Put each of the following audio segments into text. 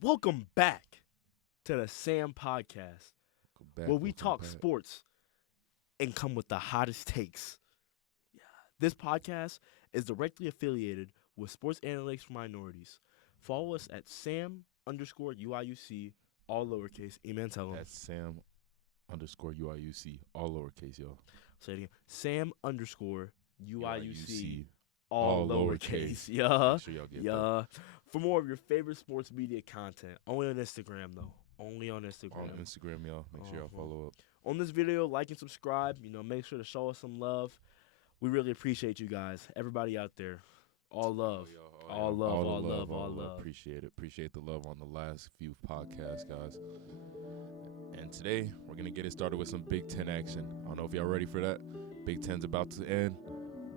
Welcome back to the Sam Podcast, where we talk back. sports and come with the hottest takes. This podcast is directly affiliated with Sports Analytics for Minorities. Follow us at Sam underscore UIUC, all lowercase. Amen. Tell them. That's Sam underscore UIUC, all lowercase, yo. Say it again. Sam underscore UIUC, all all lowercase. lowercase. Yeah. Make sure y'all get that. Yeah. For more of your favorite sports media content, only on Instagram, though. Only on On Instagram. Instagram, y'all. Make sure y'all Uh-huh. follow up. On this video, like and subscribe. Make sure to show us some love. We really appreciate you guys. Everybody out there. All love. All love, all love, all love. Appreciate it. Appreciate the love on the last few podcasts, guys. And today, we're going to get it started with some Big Ten action. I don't know if y'all ready for that. Big Ten's about to end.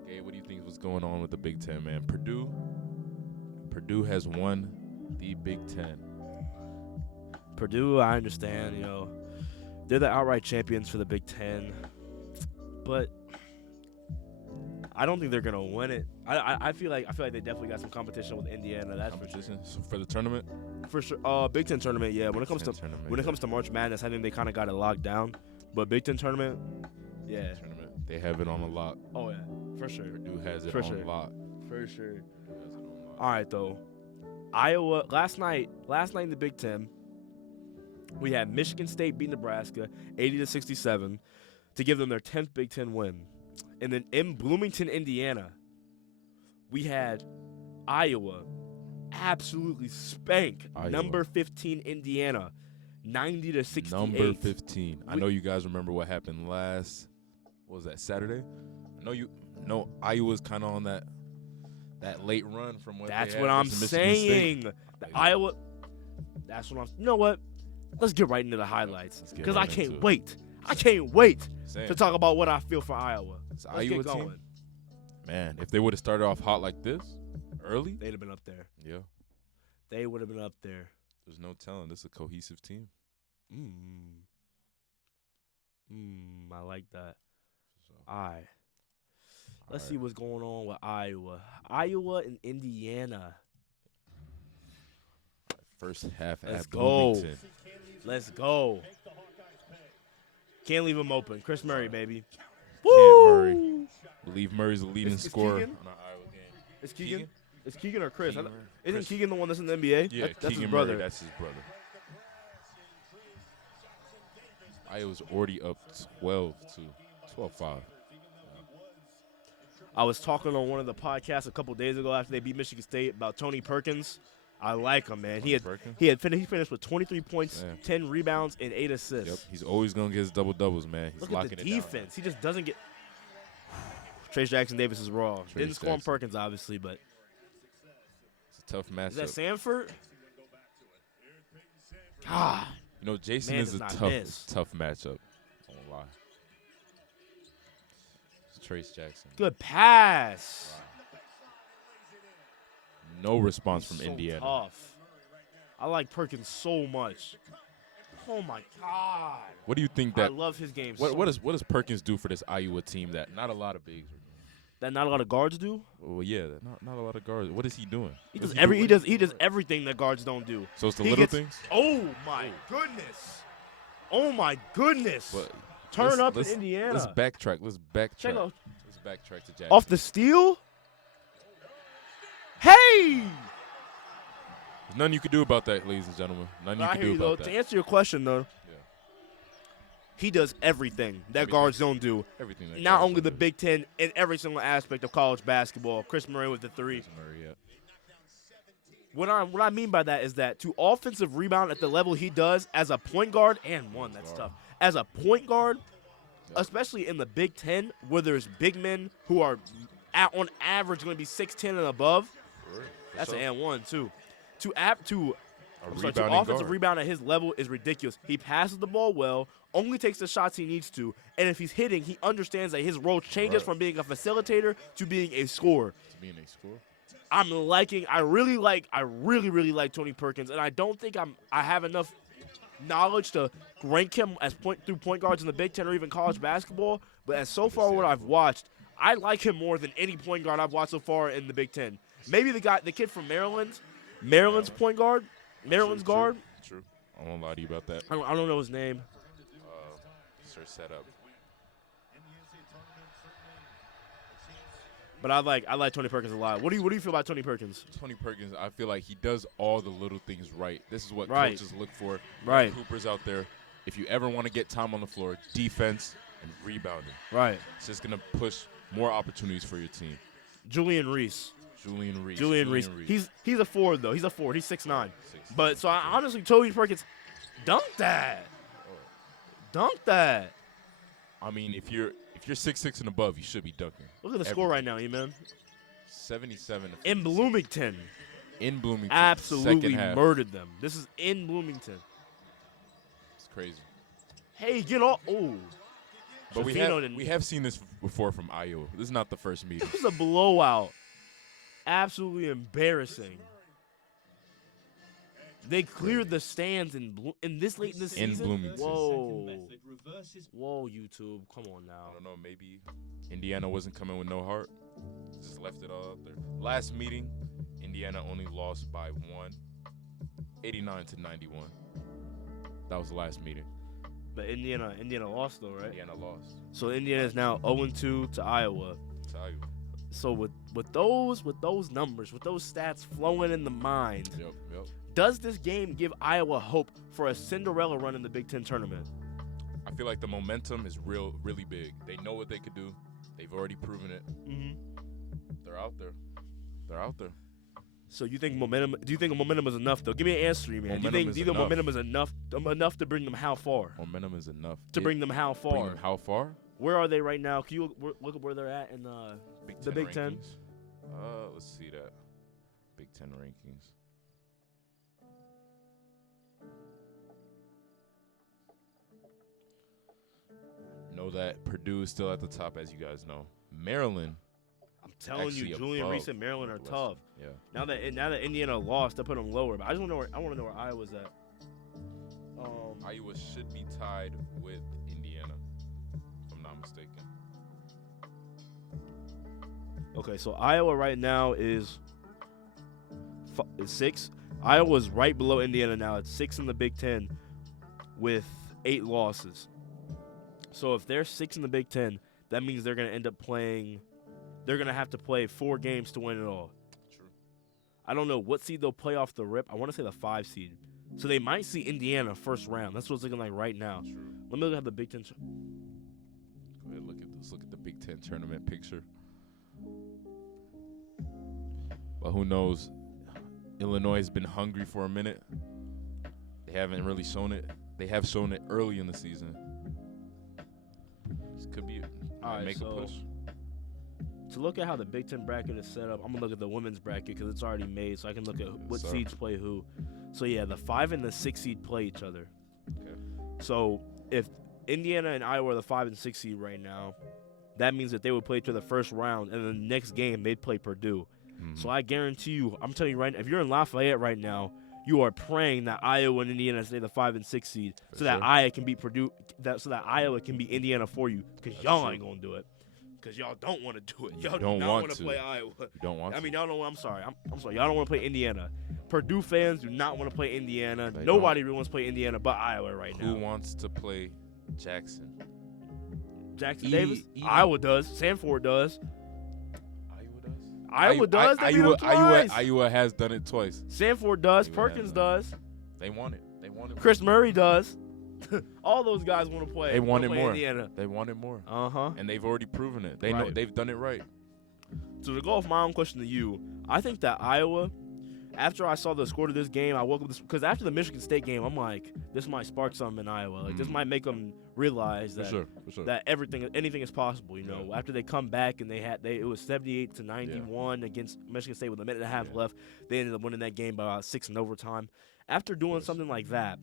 Gabe, what do you think was going on with the Big Ten, man? Purdue has won the Big Ten. Purdue, I understand, they're the outright champions for the Big Ten. But I don't think they're gonna win it. I feel like they definitely got some competition with Indiana. That's for sure. Competition for the tournament? For sure. Big Ten tournament, yeah. When it comes to March Madness, I think they kind of got it locked down. But Big Ten tournament, yeah. Tournament, they have it on a lock. Oh yeah, for sure. Purdue has it For on sure. lock. For sure. Purdue has it on lock. All right, though. Iowa last night in the Big Ten, we had Michigan State beat Nebraska 80-67 to give them their 10th Big Ten win. And then in Bloomington, Indiana, we had Iowa absolutely spank Iowa. number 15 Indiana 90-68. Number 15. I We- know you guys remember what happened what was that, Saturday? I know Iowa's kind of on that late run from what That's they what had I'm versus Michigan State. saying. Iowa. That's what I'm. You know what? Let's get right into the highlights Let's get because right I can't into it. wait. I can't wait Same. to talk about what I feel for Iowa. This Let's Iowa get going. team, man, if they would have started off hot like this early, They'd have been up there. yeah, They would have been up there. there's no telling. This is a cohesive team. I like that. So, All right. Let's all see right. what's going on with Iowa. Iowa and Indiana. First half Let's at go. Bloomington. Let's go. Can't leave them open. Chris Murray, baby. Can't Murray. Believe Murray's the leading It's scorer Keegan? on our Iowa game. It's Keegan? It's Keegan or Chris? Keegan Isn't Chris. Keegan the one that's in the NBA? Yeah, That's Keegan his brother. Murray. That's his brother. Iowa's already up 12-5. I was talking on one of the podcasts a couple days ago after they beat Michigan State about Tony Perkins. I like him, man. He Perkins? finished with 23 points, Yeah. 10 rebounds, and 8 assists. Yep, he's always gonna get his double doubles, man. He's Look locking at the it down. defense. He just doesn't get. Trace Jackson Davis is raw. Trace Didn't score on Jackson. Perkins, obviously, but It's a tough is that matchup. Sanford? God, Jason Man is does a not tough, miss. tough matchup. I won't lie. It's Trace Jackson. good pass. No response from So Indiana. tough. I like Perkins so much. Oh my God. What do you think I that? love his game. What does Perkins do for this Iowa team that not a lot of bigs are doing? that not a lot of guards do? Well, yeah, not a lot of guards. What is he doing? He What does doing? he does everything that guards don't do. So it's the he little gets- things. Oh my goodness. Oh my goodness. But Turn up in let's Indiana. backtrack. Let's backtrack. Check out Let's backtrack to Jackson. off the steal. Hey! There's nothing you can do about that, ladies and gentlemen. Nothing you I can hear do you though. about To that. answer your question though, Yeah. he does everything that Everything. guards don't do. Everything. That Not guards only the do. Big Ten, in every single aspect of college basketball. Chris Murray with the three. Murray, yeah. What I mean by that is that to offensive rebound at the level he does as a point guard, and one, that's tough. As a point guard, especially in the Big Ten, where there's big men who are on average going to be 6'10" and above, that's an and one too. To offensive guard. rebound at his level is ridiculous. He passes the ball well, only takes the shots he needs to, and if he's hitting, he understands that his role changes Right. from being a facilitator to being a scorer. To being a scorer. I really like Tony Perkins, and I don't think I have enough knowledge to rank him as point guards in the Big Ten or even college basketball. But as so far what I've watched, I like him more than any point guard I've watched so far in the Big Ten. Maybe the kid from Maryland's point guard. Maryland's True, guard. True. I won't lie to you about that. I don't know his name. Sir set up. But I like Tony Perkins a lot. What do you feel about Tony Perkins? Tony Perkins, I feel like he does all the little things right. This is what Right. coaches look for. Right. Cooper's out there. If you ever want to get time on the floor, defense and rebounding. Right. It's just going to push more opportunities for your team. Julian Reese. Julian Reese. He's a forward though. He's a forward. He's 6'9". 6'9". But so I honestly, Tony Perkins, dunk that. Dunk that. I mean, if you're 6'6" and above, you should be dunking. Look at the score right now, man. 77 to 56. In Bloomington. In Bloomington. Absolutely second half. murdered them. This is in Bloomington. It's crazy. Hey, get off. Oh. But we Shafino have seen this before from Iowa. This is not the first meeting. This is a blowout. Absolutely embarrassing. They cleared the stands in this late in the season. In Bloomington. Whoa, YouTube. Come on I now. don't know. Maybe Indiana wasn't coming with no heart. Just left it all out there. Last meeting, Indiana only lost by 1, 89 to 91. That was the last meeting. But Indiana lost though, right? Indiana lost So Indiana is now 0-2 to Iowa. to Iowa. So with those numbers, with those stats flowing in the mind, Yep. does this game give Iowa hope for a Cinderella run in the Big Ten tournament? I feel like the momentum is really big. They know what they could do. They've already proven it. Mm-hmm. They're out there. So you think momentum? Do you think momentum is enough though? Give me an answer, man. Momentum do you is think enough. momentum is enough to bring them how far? Momentum is enough. To bring them how Bring far? them how far? Where are they right now? Can you look at where they're at in the Big Ten? rankings. Let's see that. Big Ten rankings. Know that Purdue is still at the top, as you guys know. Maryland. I'm telling you, Actually Julian above Reese and Maryland are tough. Yeah. Now that Indiana lost, I put them lower. But I just want to know I want to know where Iowa's at. Iowa should be tied with Indiana, if I'm not mistaken. Okay, so Iowa right now is 6. Iowa's right below Indiana now. It's 6 in the Big Ten with 8 losses. So if they're 6 in the Big Ten, that means they're going to end up playing. They're going to have to play 4 games to win it all. True. I don't know what seed they'll play off the rip. I want to say the 5 seed. So they might see Indiana first round. That's what it's looking like right now. True. Let me look at the Big Ten. Go ahead, look at this. Look at the Big Ten tournament picture. But who knows? Illinois has been hungry for a minute. They haven't really shown it. They have shown it early in the season. This could be it. All right, make so a push. to look at how the Big Ten bracket is set up, I'm gonna look at the women's bracket because it's already made, so I can look at what sir. seeds play who. So yeah, the 5 and the 6 seed play each other. Okay. So if Indiana and Iowa are the 5 and 6 seed right now, that means that they would play each other first round, and then the next game they'd play Purdue. So I guarantee you, I'm telling you right now, if you're in Lafayette right now, you are praying that Iowa and Indiana stay the 5 and 6 seed, so that sure. Iowa can beat Purdue, so that Iowa can beat Indiana for you, because y'all true. ain't gonna do it, because y'all don't want to do it. You Y'all don't do not want want to to. play Iowa. You don't want I mean, to. y'all don't. I'm sorry. I'm sorry. Y'all don't want to play Indiana. Purdue fans do not want to play Indiana. They Nobody really wants to play Indiana but Iowa right Who now. wants to play Jackson? Jackson Davis. E- Iowa does. Sanford does. Iowa does. Iowa does. They beat them twice. Iowa has done it twice. Sanford does. Iowa Perkins has does. They want it. They want it. Chris Murray does. All those guys want to play. They want it play more. Indiana. They want it more. Uh-huh. And they've already proven it. They know Right. they've done it right. So to go off my own question to you, I think that Iowa, after I saw the score to this game, I woke up because after the Michigan State game, I'm like, this might spark something in Iowa. Like this might make them realize For that sure. that anything is possible. You know, Yeah. after they come back and it was 78 to 91 against Michigan State with a minute and a half left. They ended up winning that game by about 6 in overtime. After doing something like that,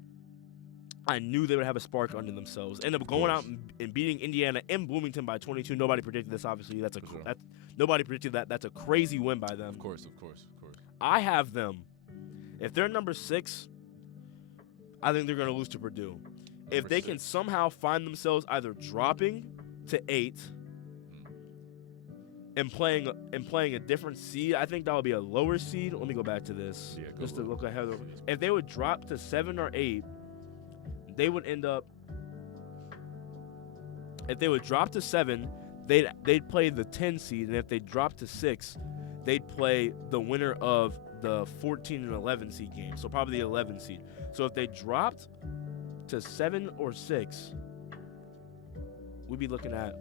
I knew they would have a spark under themselves. End up going out and beating Indiana in Bloomington by 22. Nobody predicted this. Obviously, nobody predicted that. That's a crazy win by them. Of course. I have them. If they're number 6, I think they're going to lose to Purdue. If they can somehow find themselves either dropping to 8 and playing a different seed, I think that would be a lower seed. Let me go back to this Yeah, go just to look. look ahead. If they would drop to 7 or 8, they would end up. If they would drop to 7, they'd play the 10 seed, and if they drop to 6, they'd play the winner of the 14 and 11 seed game. So probably the 11 seed. So if they dropped to 7 or 6, we'd be looking at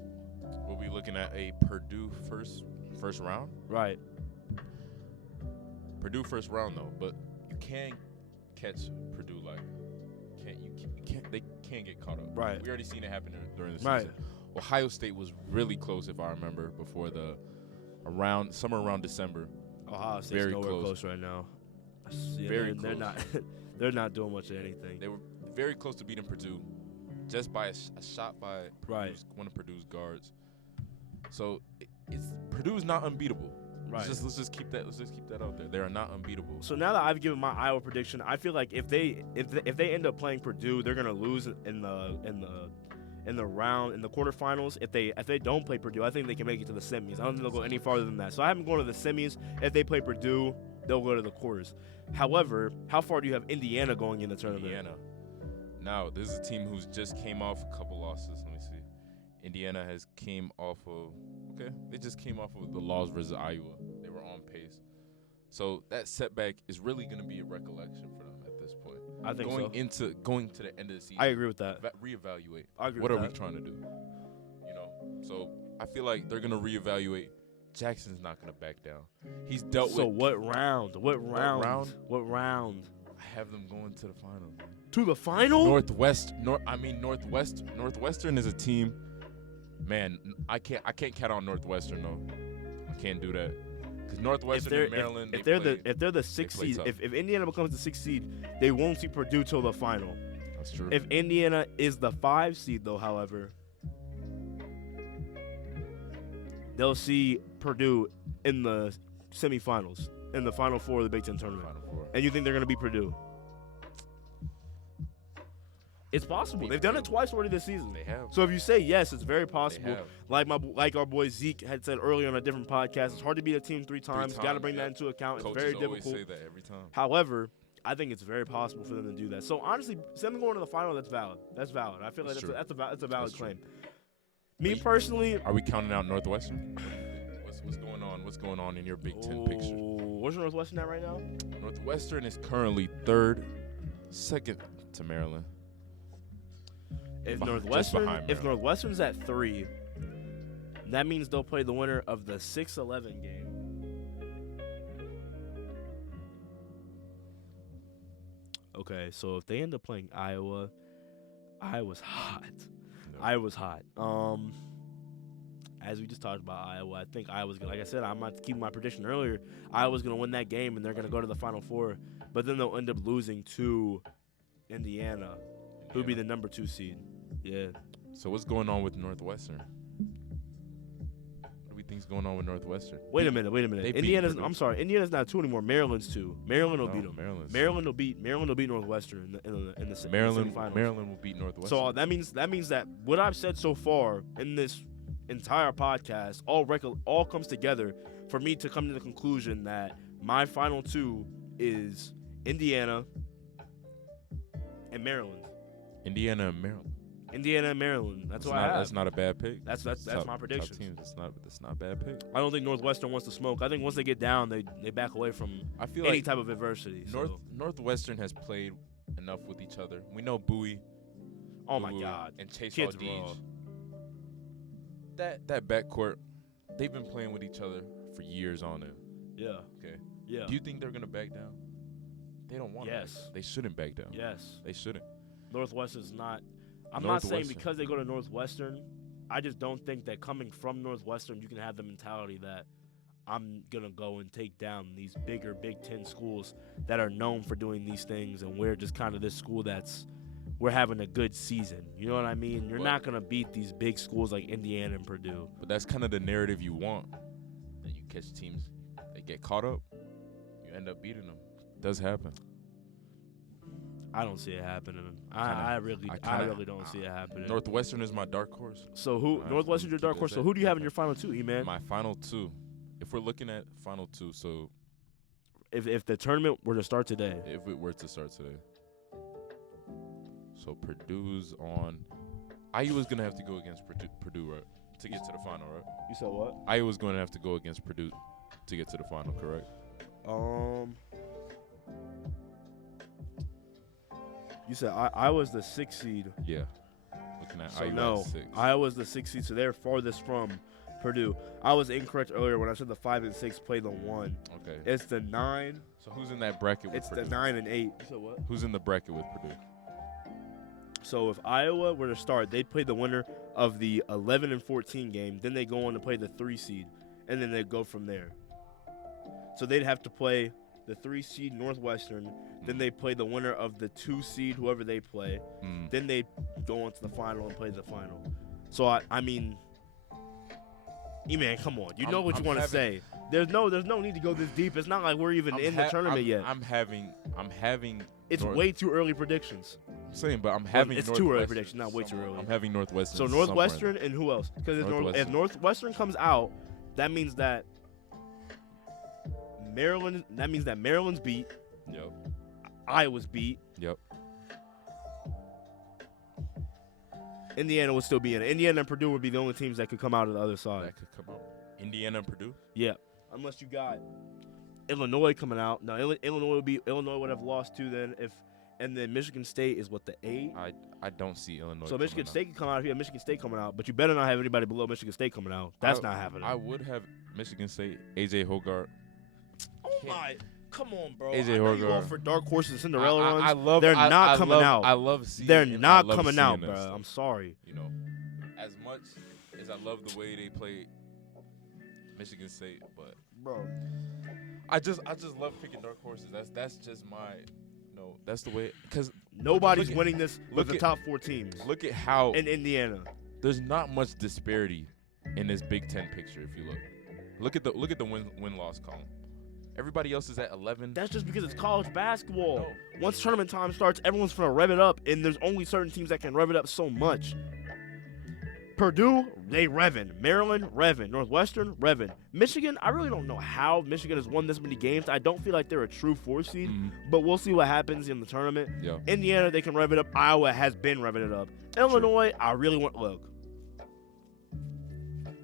We'll be looking at a Purdue first round. right. Purdue first round though, but you can catch Purdue like they can't get caught up. Right. We already seen it happen during the season. Right. Ohio State was really close, if I remember, before somewhere around December. Ohio State's Very nowhere close. close right now. Yeah, Very they're close. not. They're not doing much of anything. They were very close to beating Purdue, just by a shot by Right. one of Purdue's guards. So Purdue's not unbeatable. Right. Let's just keep that out there. They are not unbeatable. So now that I've given my Iowa prediction, I feel like if they end up playing Purdue, they're gonna lose in the quarterfinals. If they don't play Purdue, I think they can make it to the semis. I don't think they'll go any farther than that. So I haven't gone to the semis. If they play Purdue, they'll go to the quarters. However, how far do you have Indiana going in the tournament? Indiana. Now, this is a team who's just came off a couple losses. Let me see. Indiana they just came off of the loss versus Iowa. They were on pace. So that setback is really going to be a recollection for them at this point. I think so. Going to the end of the season. I agree with that. Reevaluate. I agree What with are we that. trying to do? So I feel like they're going to reevaluate. Jackson's not going to back down. He's dealt So with. what round? What round? round? What round? I have them going to the final. To the final? Northwestern is a team. Man, I can't count on Northwestern though. I can't do that because Northwestern and Maryland. If they're the 6th play seed, tough. if Indiana becomes the 6th seed, they won't see Purdue till the final. That's true. If Indiana is the 5 seed, though, however, they'll see Purdue in the semifinals, in the Final Four of the Big Ten tournament. Final Four. And you think they're going to beat Purdue? It's possible. Beat They've done it Purdue. twice already this season. They have. So if you say yes, it's very They possible. have. Like our boy Zeke had said earlier on a different podcast, it's hard to beat a team three times. Got to times, bring yeah. that into account. Coaches It's very always difficult. say that every time. However, I think it's very possible for them to do that. So honestly, them going to the final, that's valid. That's valid. I feel like That's true. that's a valid That's true. claim. Me personally, Are we counting out Northwestern? What's going on? What's going on in your Big Ten picture? Where's Northwestern at right now? Northwestern is currently third, second to Maryland. If Just behind Maryland. Northwestern's at 3, that means they'll play the winner of the 6-11 game. Okay, so if they end up playing Iowa, Iowa's hot. No. Iowa's hot. As we just talked about Iowa, I think Iowa's gonna, like I said, I'm not keeping my prediction earlier. Iowa's gonna win that game and they're gonna go to the Final Four, but then they'll end up losing to Indiana, who'd be the number 2 seed. Yeah. So what's going on with Northwestern? What do we think's going on with Northwestern? Wait a minute. They beat Indiana's. Purdue. I'm sorry. Indiana's not 2 anymore. Maryland's 2. Maryland will No, beat them. Maryland's- Maryland will beat Northwestern in the Maryland semifinals. will beat Northwestern. So that means that what I've said so far in this entire podcast all comes together for me to come to the conclusion that my final 2 is Indiana and Maryland. Indiana and Maryland. Indiana and Maryland. That's what I have. That's not a bad pick. That's Top- my prediction. Top teams. That's not a bad pick. I don't think Northwestern wants to smoke. I think once they get down, they back away from I feel any like type of adversity. So. Northwestern has played enough with each other. We know Bowie. Oh my Bowie God. And Chase Kids Aldine. raw. That backcourt, they've been playing with each other for years on end. Yeah. Okay. Yeah. Do you think they're gonna back down? They don't want to. Yes. They shouldn't back down. Yes. They shouldn't. Northwestern's not. I'm not saying Northwestern. because they go to Northwestern. I just don't think that coming from Northwestern, you can have the mentality that I'm gonna go and take down these bigger Big Ten schools that are known for doing these things, and we're just kind of this school we're having a good season. You know what I mean? You're Well- not gonna beat these big schools like Indiana and Purdue. But that's kind of the narrative you want. Then you catch teams, they get caught up, you end up beating them. It does happen. I don't see it happening. Kinda- I really I don't see it happening. Northwestern is my dark horse. So who I Northwestern your dark horse? So who do you have in your final two, man? My final two. If we're looking at final two, so If the tournament were to start today, if it were to start today, so Purdue's on. Iowa's gonna have to go against Purdue, right, to get to the final, right? you said what? Iowa's gonna have to go against Purdue to get to the final, correct? You said I was the 6th seed. Yeah. Looking at So Iowa no, at 6. Iowa's the 6th seed, so they're farthest from Purdue. I was incorrect earlier when I said the 5 and 6 play the 1. Okay. It's the 9. So who's in that bracket with It's Purdue? the 9 and 8. You said what? Who's in the bracket with Purdue? So if Iowa were to start, they'd play the winner of the 11 and 14 game. Then they go on to play the 3 seed, and then they go from there. So they'd have to play the 3 seed Northwestern. Then they play the winner of the 2 seed, whoever they play. Mm. Then they go on to the final and play the final. So I mean, E-Man, come on, you know what you want to say. There's no need to go this deep. It's not like we're even in the tournament yet. I'm having. It's way too early predictions. I'm saying, but I'm having. It's too early prediction, not way too somewhere. early. I'm having Northwestern. So Northwestern and who else? Because if Northwestern comes out, that means that Maryland. That means that Maryland's beat. Yep. Iowa's beat. Yep. Indiana would still be in it. Indiana and Purdue would be the only teams that could come out of the other side. That could come out. Indiana and Purdue. Yeah, unless you got Illinois coming out. No, Illinois would have lost too then and then Michigan State is what, the 8? I don't see Illinois. So Michigan State can come out if you have Michigan State coming out, but you better not have anybody below Michigan State coming out. That's not happening. I would have Michigan State, AJ Hogarth. Oh my. Come on, bro. AJ I know you Hogarth. all for dark horses and Cinderella runs. I love. They're I not coming love, out. I love seeing. They're and not I love coming out, seeing bro. this. I'm sorry. You know, as much as I love the way they play Michigan State, but Bro. I just love picking dark horses. That's just my, that's the way. Because Nobody's winning this with the at- top 4 teams look at how in Indiana. there's not much disparity in this Big Ten picture. If you look at the win loss column, everybody else is at 11. That's just because it's college basketball. No. Once tournament time starts, everyone's gonna rev it up, and there's only certain teams that can rev it up so much. Purdue, they revving. Maryland, revving. Northwestern, revving. Michigan, I really don't know how Michigan has won this many games. I don't feel like they're a true 4 seed, but we'll see what happens in the tournament. Yeah. Indiana, they can rev it up. Iowa has been revving it up. Illinois, I really want look.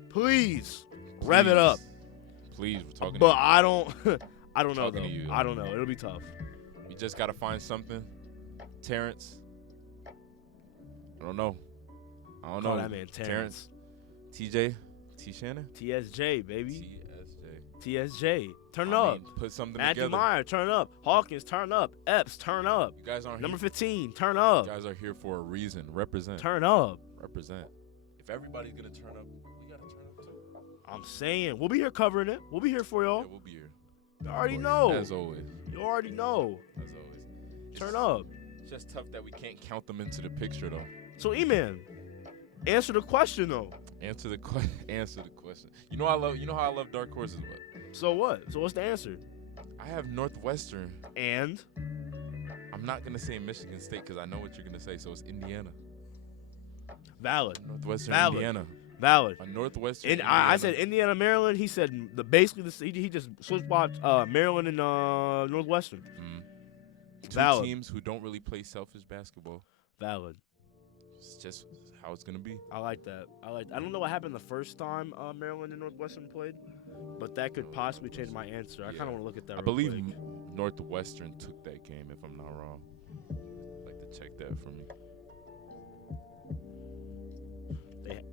Please, rev it up. Please, we're talking. But to I don't I don't know Talking though. to you. I don't know. It'll be tough. you just gotta find something. Terrence. I don't know. Call that man Terrence. TJ. T. Shannon. TSJ, baby. TSJ. TSJ. Turn I up. mean, put something Matthew together. Meyer, turn up. Hawkins, turn up. Epps, turn up. You guys aren't Number here. 15, turn You up. guys are here for a reason. Represent. Turn up. Represent. If everybody's gonna turn up, we gotta turn up too. I'm saying. We'll be here covering it. We'll be here for y'all. Yeah, we'll be here. You already Of know. course. As always. You already know. As always. Turn up. It's just tough that we can't count them into the picture though. So, E-Man, answer the question, though. Answer the question. You know how I love dark horses, but So what? So what's the answer? I have Northwestern. And? I'm not gonna say Michigan State because I know what you're gonna say. So it's Indiana. Valid. Northwestern Valid. Indiana. Valid. A Northwestern. And I said Indiana, Maryland. He said he just switch swapped Maryland and Northwestern. Two Valid. teams who don't really play selfish basketball. Valid. It's just how it's gonna be. I like that. I don't know what happened the first time Maryland and Northwestern played, but that could possibly change my answer. I kind of want to look at that. I real believe quick. Northwestern took that game, if I'm not wrong. I'd like to check that for me.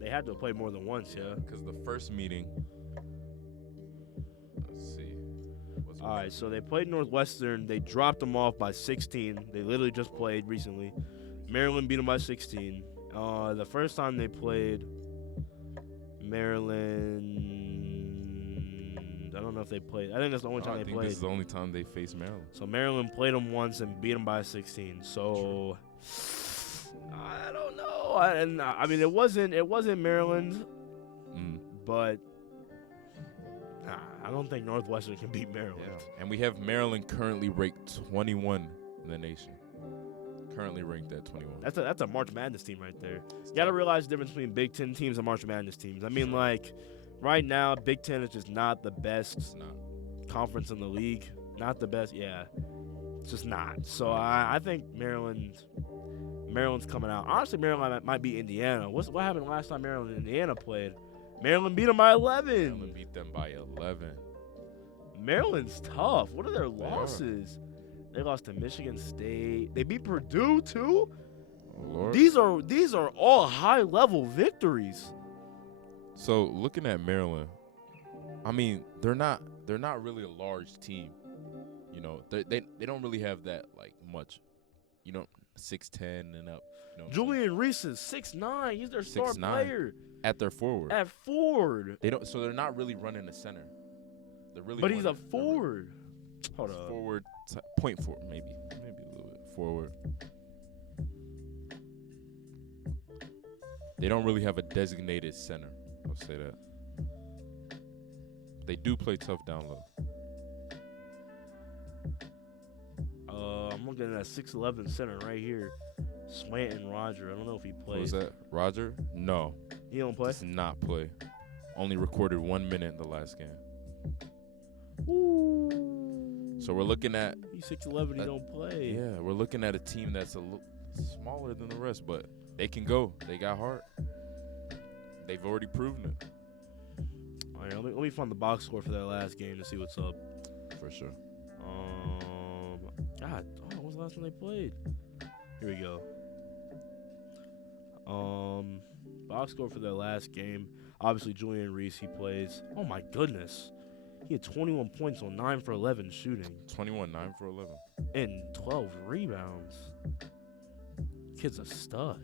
they had to play more than once, yeah. Because the first meeting. Let's see. All right, so they played Northwestern. They dropped them off by 16. They literally just played recently. Maryland beat them by 16. The first time they played Maryland, I don't know if they played. I think that's the only time I they think played. this is the only time they faced Maryland. So Maryland played them once and beat them by 16. So I don't know. I mean, it wasn't Maryland, but I don't think Northwestern can beat Maryland. Yeah. And we have Maryland currently ranked 21 in the nation. Currently ranked at 21. That's a March Madness team right there. You got to realize the difference between Big Ten teams and March Madness teams. I mean, like, right now, Big Ten is just not the best It's not. conference in the league. Not the best, yeah. It's just not. So I think Maryland's coming out. Honestly, Maryland might be Indiana. What happened last time Maryland and Indiana played? Maryland beat them by 11. Maryland beat them by 11. Maryland's tough. What are their losses? They lost to Michigan State. They beat Purdue too. Oh, Lord. These are all high level victories. So looking at Maryland, I mean, they're not really a large team. You know, they don't really have that like much. You know, 6'10" and up. You know, Julian Reese is 6'9". He's their star 6'9". player at their forward. at forward. They don't. So they're not really running the center. They're really. But he's a running- they're forward. Hold really up. forward, point forward, maybe a little bit forward. They don't really have a designated center. I'll say that. They do play tough down low. I'm looking at that 6'11" center right here. Swanton Roger. I don't know if he What plays. was that? Roger? No. He don't play? Does not play. Only recorded 1 minute in the last game. Ooh. So we're looking at He's 6'11". He don't play. yeah, we're looking at a team that's a little smaller than the rest, but they can go. They got heart. They've already proven it. All right, let me find the box score for that last game to see what's up. For sure. God, when was the last time they played? Here we go. Box score for their last game. Obviously, Julian Reese, he plays. Oh my goodness, he had 21 points on 9 for 11 shooting 21, 9 for 11. and 12 rebounds. Kid's a stud.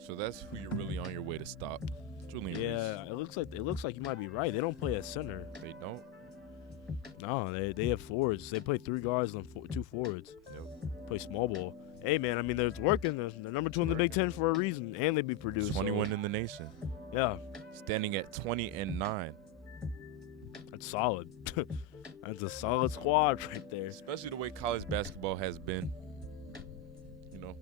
So that's who you're really on your way to stop. Julian Yeah, it looks like you might be right. They don't play at center. Reese. They don't. No, they have forwards. They play 3 guards and 2 forwards. Yep. Play small ball. Hey man, I mean it's working. They're number 2 in the Big Ten for a reason, and they beat Purdue. 21 so, in the nation. yeah, Standing at 20-9. that's solid. That's a solid squad right there. Especially the way college basketball has been. You know,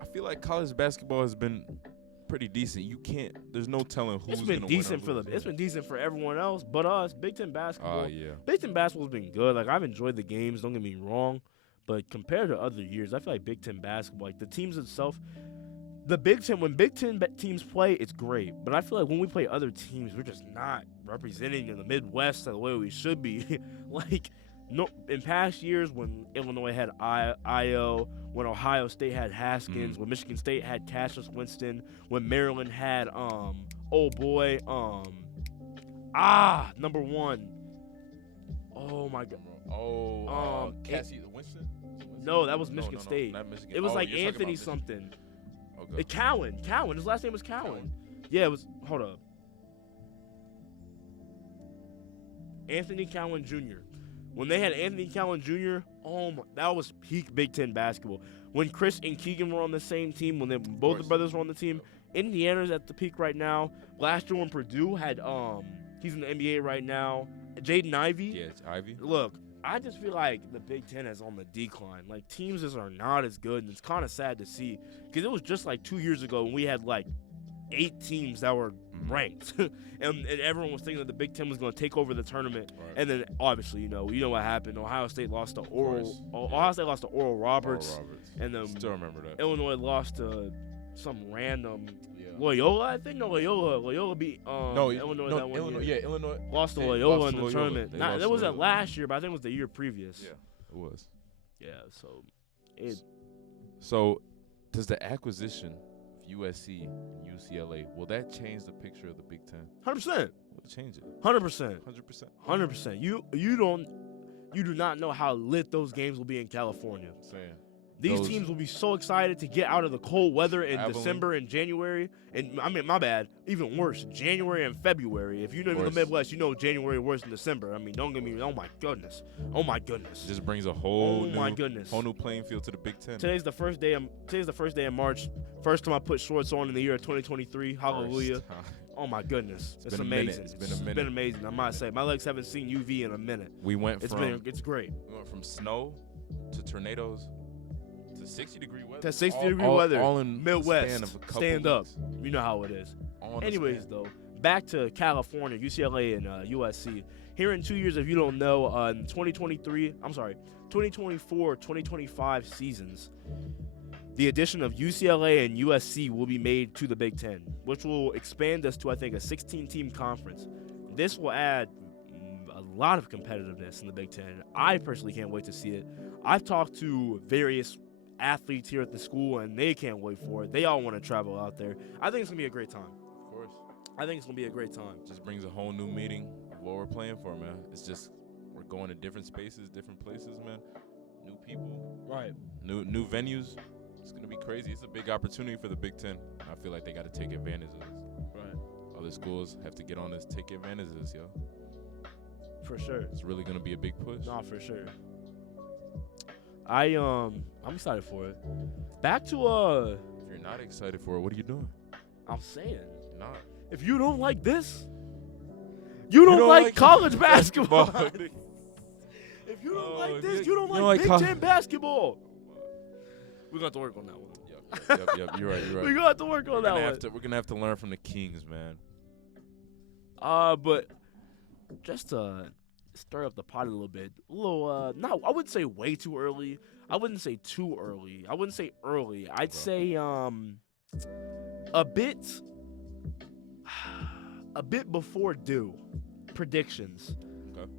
I feel like college basketball has been pretty decent. You can't. There's no telling who's It's been gonna decent win or for lose. It's been decent for everyone else, but us. Big Ten basketball. Yeah. Big Ten basketball's been good. Like I've enjoyed the games. Don't get me wrong, but compared to other years, I feel like Big Ten basketball, like the teams itself, the Big Ten when Big Ten teams play, it's great. But I feel like when we play other teams, we're just not representing in the Midwest the way we should be. Like no, in past years when Illinois had Io, when Ohio State had Haskins, when Michigan State had Cassius Winston, when Maryland had number 1. Oh my God. Cassie Winston? No, that was Michigan State. Not Michigan. It was like you're talking Anthony about something. Michigan. Okay. Cowan. His last name was Cowan. Yeah, it was. Hold up. Anthony Cowan Jr. When they had Anthony Cowan Jr., that was peak Big Ten basketball. When Chris and Keegan were on the same team, when both the brothers were on the team, Indiana's at the peak right now. Last year when Purdue had, he's in the NBA right now. Jaden Ivey. Yeah, it's Ivy. Look, I just feel like the Big Ten is on the decline. Like teams just are not as good, and it's kind of sad to see because it was just like 2 years ago when we had like 8 teams that were ranked, and everyone was thinking that the Big Ten was going to take over the tournament. Right. And then obviously, you know what happened. Ohio State lost to Ohio State lost to Oral Roberts, and then Still remember that. Illinois lost to some random Yeah. Loyola. I think Loyola beat Illinois that one Illinois, year. yeah, Illinois Lost to they Loyola lost in to the Loyola. tournament. They That lost was to at Loyola. last year, but I think it was the year previous. Yeah, it was. Yeah, so it So, does the acquisition of USC and UCLA, will that change the picture of the Big Ten? 100%, Will it change it? 100%, 100%. 100%. You do not know how lit those games will be in California. Saying. These Those- teams will be so excited to get out of the cold weather in Abilene. December and January. And I mean, my bad, even worse, January and February. If you live in the Worse. Midwest, you know January worse than December. I mean, don't get me. Oh my goodness. It just brings a whole new playing field to the Big Ten. Today's the first day of March. First time I put shorts on in the year of 2023. Hallelujah. First time. Oh my goodness, it's been a minute. amazing. It's been a minute. It's been amazing. I might say my legs haven't seen UV in a minute. It's great. We went from snow to tornadoes to 60-degree weather. To 60-degree weather. All in Midwest. The span of a couple Stand up. weeks. You know how it is. All in the Anyways, span. though, back to California, UCLA and USC. Here in 2 years, if you don't know, in 2024-2025 seasons, the addition of UCLA and USC will be made to the Big Ten, which will expand us to, I think, a 16-team conference. This will add a lot of competitiveness in the Big Ten. I personally can't wait to see it. I've talked to various athletes here at the school, and they can't wait for it. They all want to travel out there. I think it's going to be a great time. Of course. I think it's going to be a great time. Just brings a whole new meaning of what we're playing for, man. It's just we're going to different spaces, different places, man. New people. Right. New venues. It's going to be crazy. It's a big opportunity for the Big Ten. I feel like they got to take advantage of this. Right. Other schools have to get on this, take advantage of this, yo. For sure. It's really going to be a big push. Nah, for sure. I'm excited for it. Back to If you're not excited for it, what are you doing? I'm saying, You're not. if you don't like this, you don't like college basketball. If you don't like this, you don't like Big Ten basketball. We're gonna have to work on that one. Yep. You're right. We're gonna have to work on that one. We're gonna have to learn from the Kings, man. But just to stir up the pot a little bit, I wouldn't say way too early. I wouldn't say too early. I wouldn't say early. I'd say a bit before due. Predictions. Okay.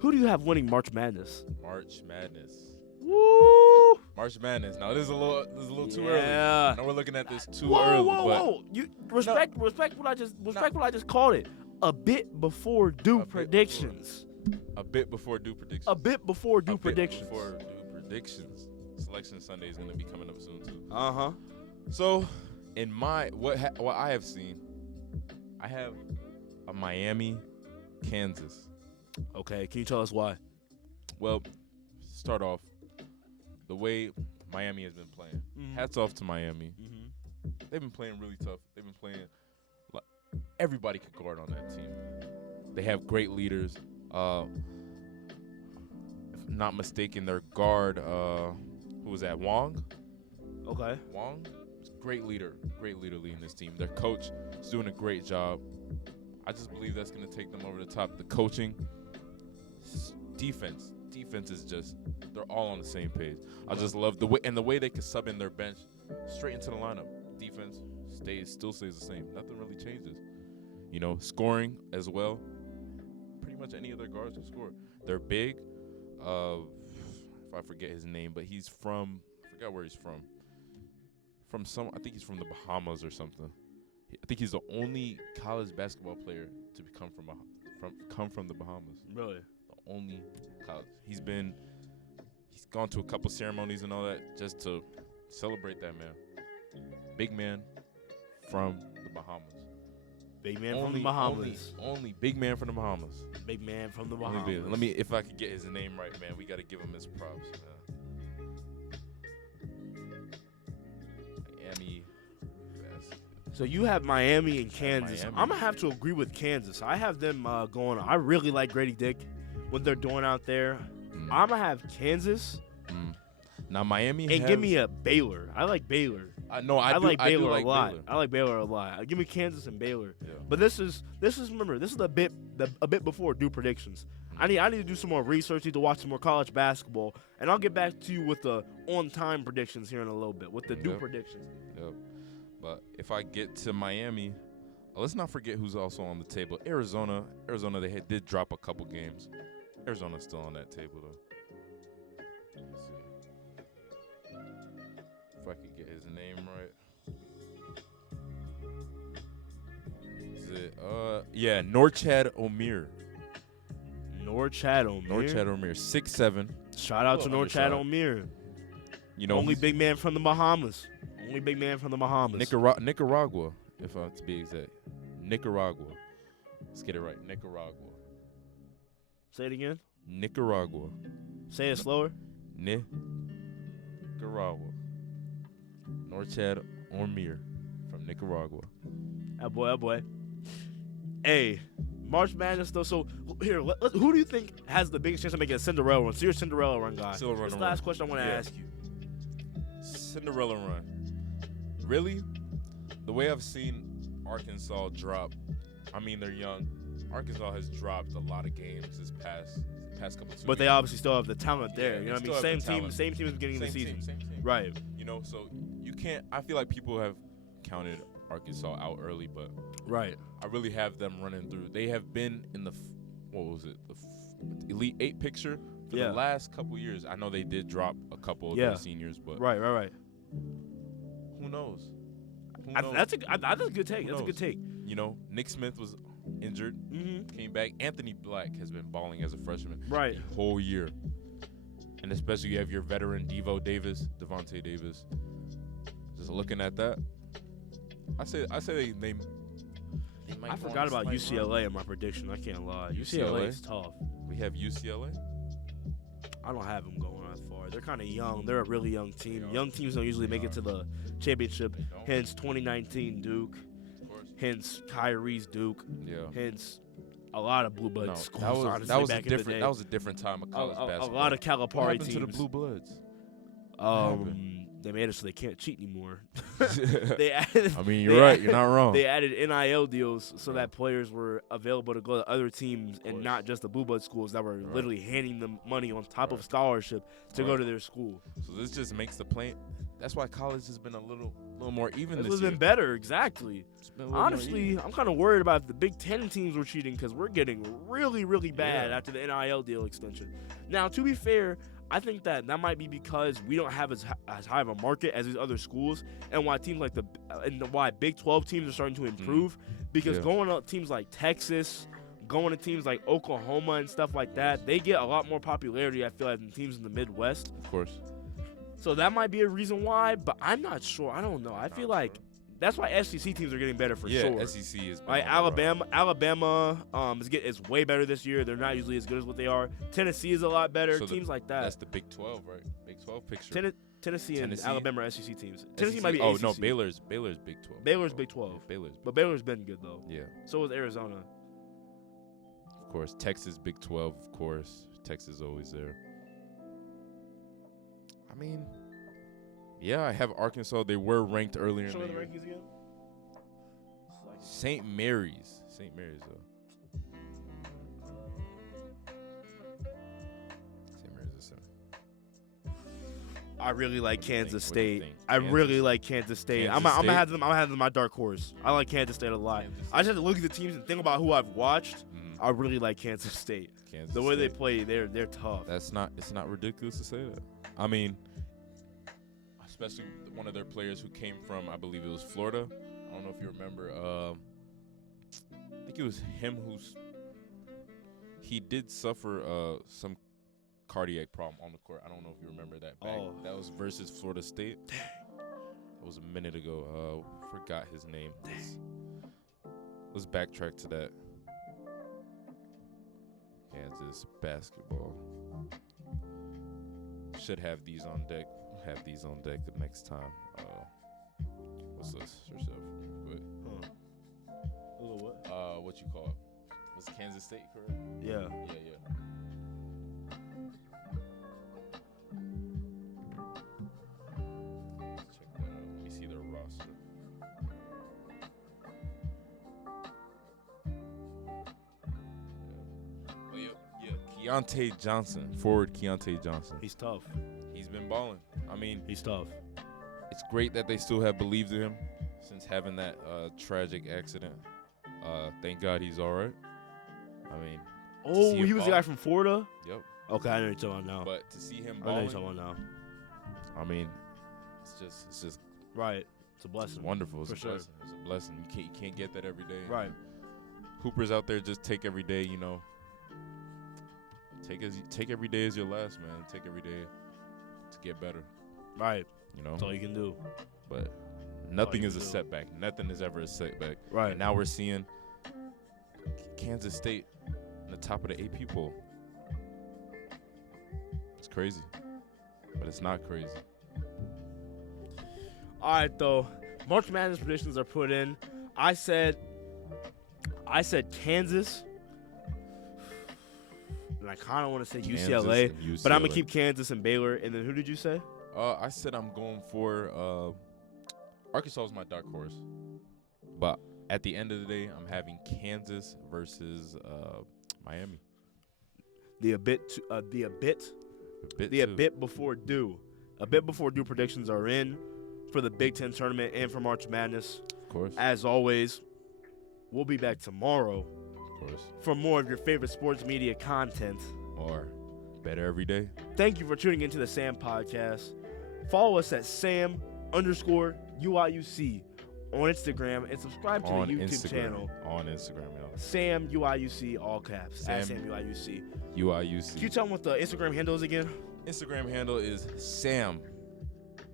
Who do you have winning March Madness? March Madness. Woo! March Madness. Now this is a little too early. Yeah. I know we're looking at this too early. Whoa! You respect what I just called it. A bit before due predictions. A bit before due predictions. A bit before due predictions. Before due predictions. Selection Sunday is going to be coming up soon too. Uh-huh. So, in what I have seen, I have a Miami, Kansas. Okay, can you tell us why? Well, start off the way Miami has been playing. Mm-hmm. Hats off to Miami. Mm-hmm. They've been playing really tough. They've been playing like everybody could guard on that team. They have great leaders. If I'm not mistaken, their guard, who was that, Wong? Okay. Wong? Great leader leading this team. Their coach is doing a great job. I just believe that's going to take them over the top. The coaching, defense is just, they're all on the same page. I just love the way they can sub in their bench straight into the lineup. Defense still stays the same. Nothing really changes. You know, scoring as well. Pretty much any of their guards can score. They're big. If I forget his name, but I forgot where he's from. I think he's from the Bahamas or something. I think he's the only college basketball player to come from the Bahamas. Really? The only college. He's gone to a couple ceremonies and all that just to celebrate that man. Big man from the Bahamas. Big man from the Bahamas. Only big man from the Bahamas. Big man from the Bahamas. Let me, if I could get his name right, man, we got to give him his props, man. Miami. So you have Miami and Kansas. Miami. I'm going to have to agree with Kansas. I have them going. I really like Grady Dick, what they're doing out there. I'm going to have Kansas. Now, Miami and give me a Baylor. I like Baylor. I like Baylor a lot. I like Baylor a lot. Give me Kansas and Baylor. Yeah. But this is remember, this is a bit before due predictions. I need to do some more research. Need to watch some more college basketball, and I'll get back to you with the on-time predictions here in a little bit with the due predictions. Yep. But if I get to Miami, let's not forget who's also on the table. Arizona, they did drop a couple games. Arizona's still on that table though. Let's see if I could get his name right. Is it Norchad Omier. Norchad Omier, 6'7". Shout out to Norchad Omier. You know, only big man from the Bahamas. Nicaragua, if I'm to be exact. Nicaragua. Let's get it right. Nicaragua. Say it again. Nicaragua. Say it slower. Nicaragua. Norchad Omier from Nicaragua. That boy. Hey, March Madness though. So here, who do you think has the biggest chance of making a Cinderella run? So you're a Cinderella run guy. Cinderella This run. last question I want to Yeah. ask you. Cinderella run. Really? The way I've seen Arkansas drop, I mean they're young. Arkansas has dropped a lot of games this past couple of But they obviously still have the talent there. Yeah, You know what I they mean? still have Same the team, talent. same team at the beginning of the season. Same team. Right. You know, so you can't. I feel like people have counted Arkansas out early, but Right. I really have them running through. They have been in the Elite Eight picture for Yeah. the last couple years. I know they did drop a couple of Yeah. their seniors, but Right. who knows? That's a good take. Who That's a good knows? take. You know, Nick Smith was injured, Mm-hmm. came back. Anthony Black has been balling as a freshman Right. the whole year, and especially you have your veteran Devontae Davis. Just looking at that, I say they might. I go on forgot a about slight UCLA run. in my prediction. I can't lie. UCLA? UCLA is tough. We have UCLA. I don't have them going as far. They're kind of young. They're a really young team. They are. Young teams don't usually They make it are. to the championship. They don't. Hence 2019 Duke. Of course. Hence Kyrie's Duke. Yeah. Hence a lot of blue blood No, schools. that was honestly, a back in the different day. that was a different time of college a basketball. lot of What Calipari happened to the teams. Blue Bloods? They made it so they can't cheat anymore. They added. I mean, they you're right. added- You're not wrong. They added NIL deals so Yeah. that players were available to go to other teams and course. not just the blue blood schools that were Right. literally handing them money on top of Right. scholarship to go Right. to their school. So this just makes the play. That's why college has been a little more even This this has year. been better, exactly. It's been a little more Honestly, even. I'm kind of worried about if the Big Ten teams were cheating because we're getting really, really bad Yeah. after the NIL deal extension. Now, to be fair, I think that might be because we don't have as high of a market as these other schools, and why teams like why Big 12 teams are starting to improve. Because Yeah. going to teams like Texas, going to teams like Oklahoma and stuff like that, they get a lot more popularity. I feel like than teams in the Midwest. Of course. So that might be a reason why, but I'm not sure. I don't know. I feel like that's why SEC teams are getting better for Yeah, sure. SEC is been Like on the road. Alabama is way better this year. They're not usually as good as what they are. Tennessee is a lot better. So Teams like that. That's the Big 12, right? Big 12 picture. Tennessee and Tennessee? Alabama are SEC teams. Tennessee might be Oh ACC. no, Baylor's Big 12. Baylor's Big 12. Yeah, Baylor's. But Baylor's been good though. Yeah, So was Arizona. of course. Texas Big 12, of course. Texas always there. I mean, yeah, I have Arkansas. They were ranked earlier in Show the me the year. rankings again. St. Mary's though. St. Mary's is 7. I really like Kansas What do you State. think? I Kansas? really like Kansas State. I'm Kansas gonna State? have them. I'm gonna have them my dark horse. I like Kansas State a lot. Kansas I just have to look at the teams and think about who I've watched. Mhm. I really like Kansas State. Kansas The way they State. play, they're tough. It's not ridiculous to say that. I mean, especially one of their players who came from, I believe it was Florida. I don't know if you remember. I think it was him he did suffer some cardiac problem on the court. I don't know if you remember that. Oh. That was versus Florida State. That was a minute ago. Forgot his name. Let's backtrack to that. Kansas basketball. Should have these on deck. Have these on deck the next time. What's this? Search that real quick. What you call it? Was Kansas State correct? Yeah. Yeah. Let's check that out. Let me see their roster. Keontae Johnson, forward Keontae Johnson. He's tough. He's been balling. I mean, He's tough. it's great that they still have believed in him since having that tragic accident. Thank God he's all right. I mean, Oh, see him he was the ball. guy from Florida? yep. Okay, I know you're talking about now. But to see him I know you're balling, talking about now. I mean, it's just Right. It's a it's blessing. wonderful. It's For a sure. blessing. It's a blessing. You can't get that every day. Right. Hoopers out there just take every day. Take every day as your last, man. Take every day to get better. Right. You know. That's all you can do. But nothing you is a can do. setback. Nothing is ever a setback. Right. And now we're seeing Kansas State in the top of the AP poll. It's crazy, but it's not crazy. All right, though. March Madness predictions are put in. I said I said Kansas. And I kind of want to say Kansas UCLA, and but I'm going UCLA. to keep Kansas and Baylor. And then who did you say? I said I'm going for Arkansas is my dark horse, but at the end of the day, I'm having Kansas versus Miami. The a bit before due. A bit before due predictions are in for the Big Ten tournament and for March Madness. Of course. As always, we'll be back tomorrow Of course. for more of your favorite sports media content. Or better every day. Thank you for tuning into the Sam Podcast. Follow us at Sam_UIUC on Instagram and subscribe to On the YouTube Instagram. channel. On Instagram, y'all. Sam UIUC, all caps. At Sam Sam UIUC. UIUC. Can you tell them what the Instagram handle is again? Instagram handle is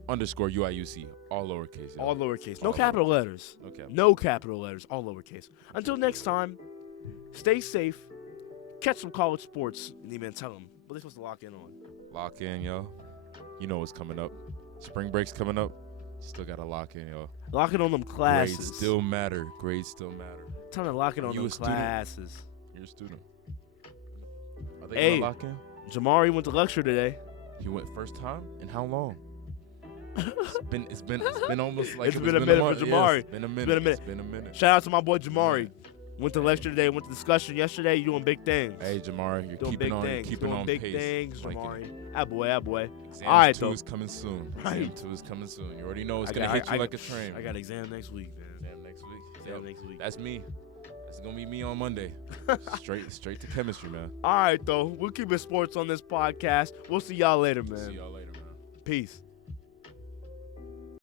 Sam_UIUC. All lowercase. y'all. All lowercase. No All capital letters. No cap. No capital letters. All lowercase. Until next time, stay safe. Catch some college sports. And even tell them what they're supposed to lock in on. Lock in, y'all. You know what's coming up. Spring break's coming up. Still gotta lock in, y'all. Lock it on them classes. Grades still matter. Grades still matter. Time to lock it on You them a student? classes. You're a student. Are they Hey. gonna lock in? Jamari went to lecture today. He went first time? In how long? It's been almost like It's it been was a minute for month. Jamari. It's been a minute. been a minute. It's been a minute. Shout out to my boy Jamari. Went to lecture today. Went to discussion yesterday. You doing big things. Hey Jamari, you're doing keeping big on things. keeping doing on big pace. things, Like it. Jamari. That boy. Exam All right, 2 though. is coming soon. Right. Exam 2 is coming soon. You already know it's I gonna got- hit you I- like a train. I got exam next week, man. Exam next week. Exam Yep. next week. That's me. That's gonna be me on Monday. straight to chemistry, man. All right, though. We'll keep it sports on this podcast. We'll see y'all later, man. See y'all later, man. Peace.